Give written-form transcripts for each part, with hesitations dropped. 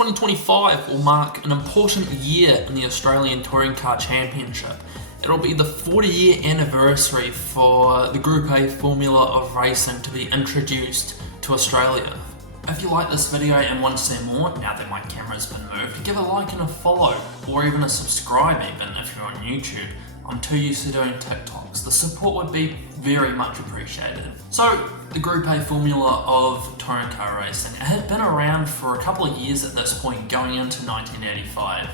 2025 will mark an important year in the Australian Touring Car Championship. It'll be the 40-year anniversary for the Group A formula of racing to be introduced to Australia. If you like this video and want to see more, now that my camera's been moved, give a like and a follow, or even a subscribe even if you're on YouTube. I'm too used to doing TikToks. The support would be very much appreciated. So, the Group A formula of touring car racing, it had been around for a couple of years at this point, going into 1985.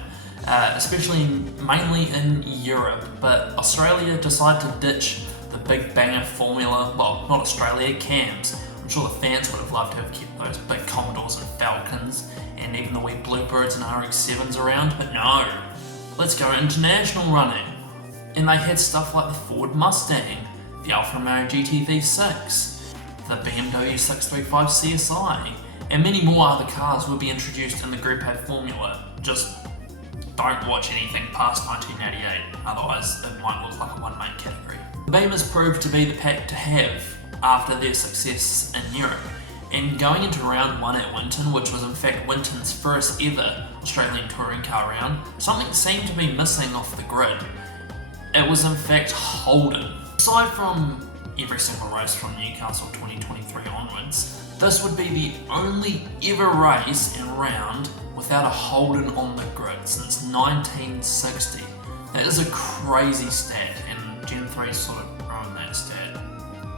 Mainly in Europe, but Australia decided to ditch the big banger formula. Well, not Australia, CAMS. I'm sure the fans would have loved to have kept those big Commodores and Falcons and even the wee Bluebirds and RX-7s around, but no. Let's go international running. And they had stuff like the Ford Mustang, the Alfa Romeo GT V6, the BMW 635 CSI, and many more other cars would be introduced in the Group A formula. Just don't watch anything past 1988, otherwise it might look like a one-main category. The Beamers proved to be the pack to have after their success in Europe, and going into round one at Winton, which was in fact Winton's first ever Australian touring car round, something seemed to be missing off the grid. It was in fact Holden. Aside from every single race from Newcastle 2023 onwards, this would be the only ever race and round without a Holden on the grid since 1960. That is a crazy stat, and Gen 3 sort of ruined that stat.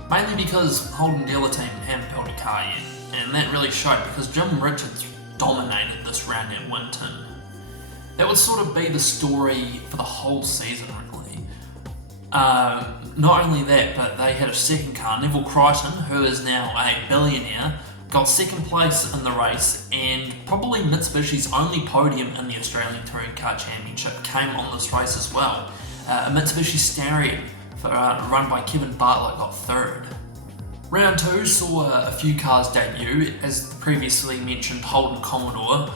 Mainly because Holden dealer team hadn't built a car yet, and that really showed because Jim Richards dominated this round at Winton. That would sort of be the story for the whole season, really. Not only that, but they had a second car, Neville Crichton, who is now a billionaire, got second place in the race, and probably Mitsubishi's only podium in the Australian Touring Car Championship came on this race as well. A Mitsubishi Starion, run by Kevin Bartlett, got third. Round 2 saw a few cars debut, as previously mentioned Holden Commodore,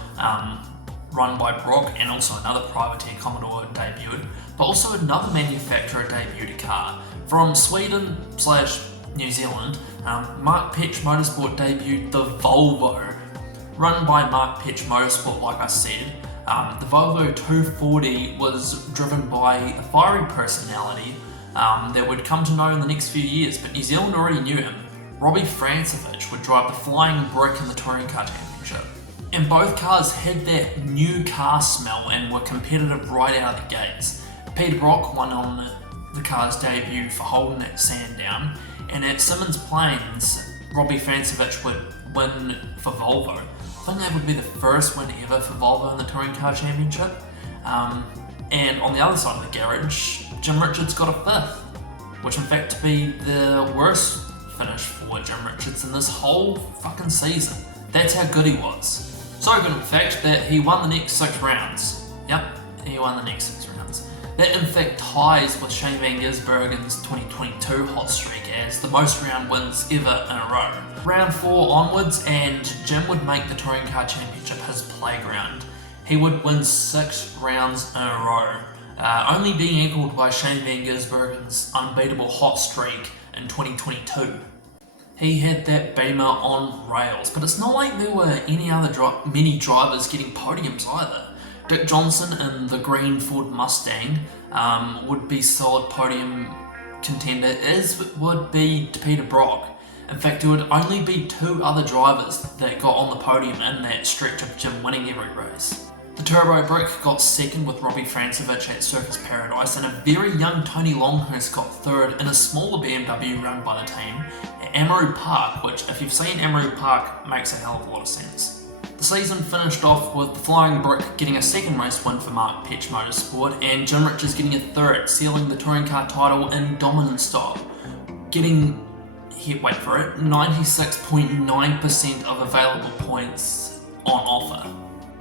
run by Brock, and also another privateer Commodore debuted, but also another manufacturer debuted a car. From Sweden/New Zealand, Mark Petch Motorsport debuted the Volvo, run by Mark Petch Motorsport like I said. The Volvo 240 was driven by a fiery personality that would come to know in the next few years, but New Zealand already knew him. Robbie Francevich would drive the Flying Brick in the Touring Car Championship. And both cars had that new car smell and were competitive right out of the gates. Peter Brock won on the car's debut for Holden at Sandown, and at Symmons Plains, Robbie Francevich would win for Volvo. I think that would be the first win ever for Volvo in the Touring Car Championship. And on the other side of the garage, Jim Richards got a fifth, which in fact to be the worst finish for Jim Richards in this whole fucking season. That's how good he was. So good in fact that he won the next 6 rounds. Yep, he won the next 6 rounds. That in fact ties with Shane Van Gisbergen's 2022 hot streak as the most round wins ever in a row. Round 4 onwards, and Jim would make the Touring Car Championship his playground. He would win 6 rounds in a row, only being equalled by Shane Van Gisbergen's unbeatable hot streak in 2022. He had that Beamer on rails, but it's not like there were any other many drivers getting podiums either. Dick Johnson in the green Ford Mustang would be solid podium contender, as would be Peter Brock. In fact, there would only be 2 other drivers that got on the podium in that stretch of Jim winning every race. The Turbo Brick got second with Robbie Francevich at Circus Paradise, and a very young Tony Longhurst got third in a smaller BMW run by the team at Amaru Park, which, if you've seen Amaru Park, makes a hell of a lot of sense. The season finished off with the Flying Brick getting a second race win for Mark Petch Motorsport, and Jim Richards getting a third, sealing the touring car title in dominant style, getting, wait for it, 96.9% of available points on offer.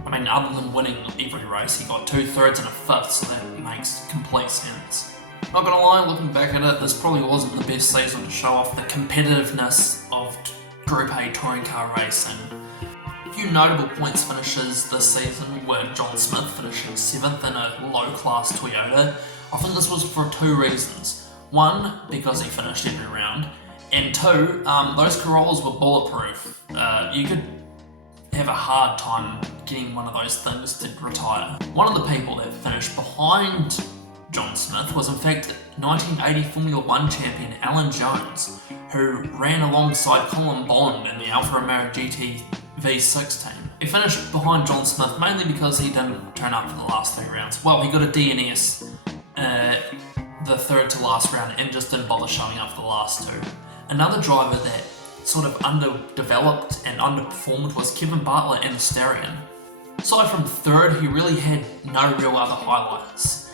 I mean, other than winning every race, he got 2/3 and a fifth, so that makes complete sense. Not gonna lie, looking back at it, this probably wasn't the best season to show off the competitiveness of Group A touring car racing. A few notable points finishes this season were John Smith finishing 7th in a low-class Toyota. I think this was for 2 reasons. One, because he finished every round, and 2, those Corollas were bulletproof. You could have a hard time getting one of those things to retire. One of the people that finished behind John Smith was in fact 1980 Formula 1 champion Alan Jones, who ran alongside Colin Bond in the Alfa Romeo GT V6 team. He finished behind John Smith mainly because he didn't turn up for the last 3 rounds. Well, he got a DNS the third to last round and just didn't bother showing up for the last 2. Another driver that sort of underdeveloped and underperformed was Kevin Bartlett and Asterion. Aside from third, he really had no real other highlights.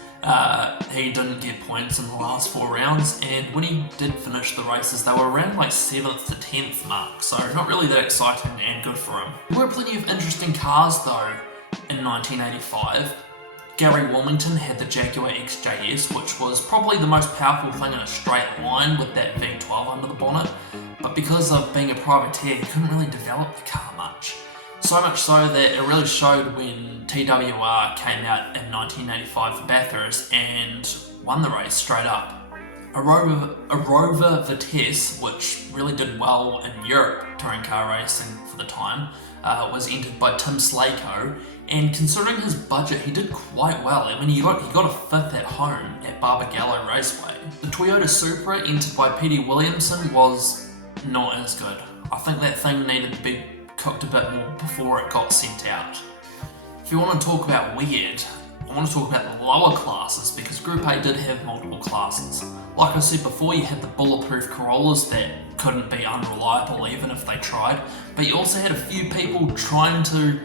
He didn't get points in the last 4 rounds, and when he did finish the races, they were around like 7th to 10th mark, so not really that exciting and good for him. There were plenty of interesting cars though in 1985. Gary Wilmington had the Jaguar XJS, which was probably the most powerful thing in a straight line with that V12 under the bonnet, but because of being a privateer, he couldn't really develop the car much. So much so that it really showed when TWR came out in 1985 for Bathurst and won the race straight up. A Rover Vitesse, which really did well in Europe touring car racing for the time, was entered by Tim Slako, and considering his budget, he did quite well. I mean, he got a 5th at home at Barbagallo Raceway. The Toyota Supra, entered by Petey Williamson, was not as good. I think that thing needed to be cooked a bit more before it got sent out. If you want to talk about weird, I want to talk about the lower classes, because Group A did have multiple classes. Like I said before, you had the bulletproof Corollas that couldn't be unreliable even if they tried, but you also had a few people trying to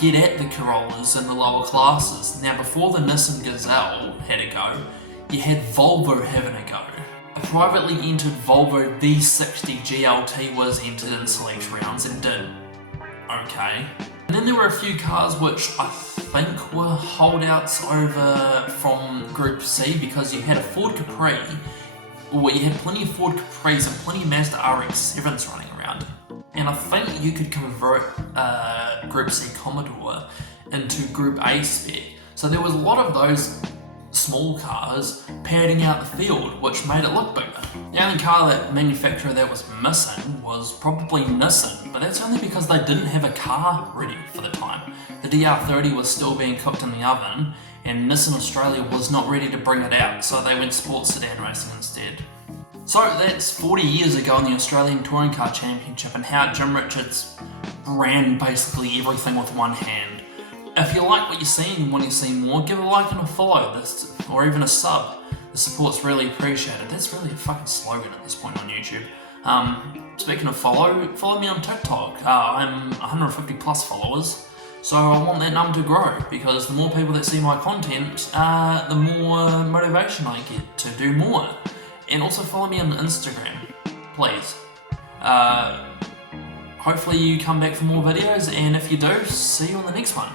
get at the Corollas in the lower classes. Now, before the Nissan Gazelle had a go, you had Volvo having a go. A privately entered Volvo V60 GLT was entered in select rounds and did okay. And then there were a few cars which I think were holdouts over from Group C, because you had a Ford Capri, or you had plenty of Ford Capris and plenty of Mazda RX-7s running around. And I think you could convert Group C Commodore into Group A spec. So there was a lot of those small cars padding out the field, which made it look bigger. The only car that manufacturer that was missing was probably Nissan, but that's only because they didn't have a car ready for the time. The DR30 was still being cooked in the oven, and Nissan Australia was not ready to bring it out, so they went sports sedan racing instead. So that's 40 years ago in the Australian Touring Car Championship, and how Jim Richards ran basically everything with one hand. If you like what you're seeing and want to see more, give a like and a follow, this, or even a sub. The support's really appreciated. That's really a fucking slogan at this point on YouTube. Speaking of follow me on TikTok. I'm 150 plus followers, so I want that number to grow, because the more people that see my content, the more motivation I get to do more. And also follow me on Instagram, please. Hopefully you come back for more videos, and if you do, see you on the next one.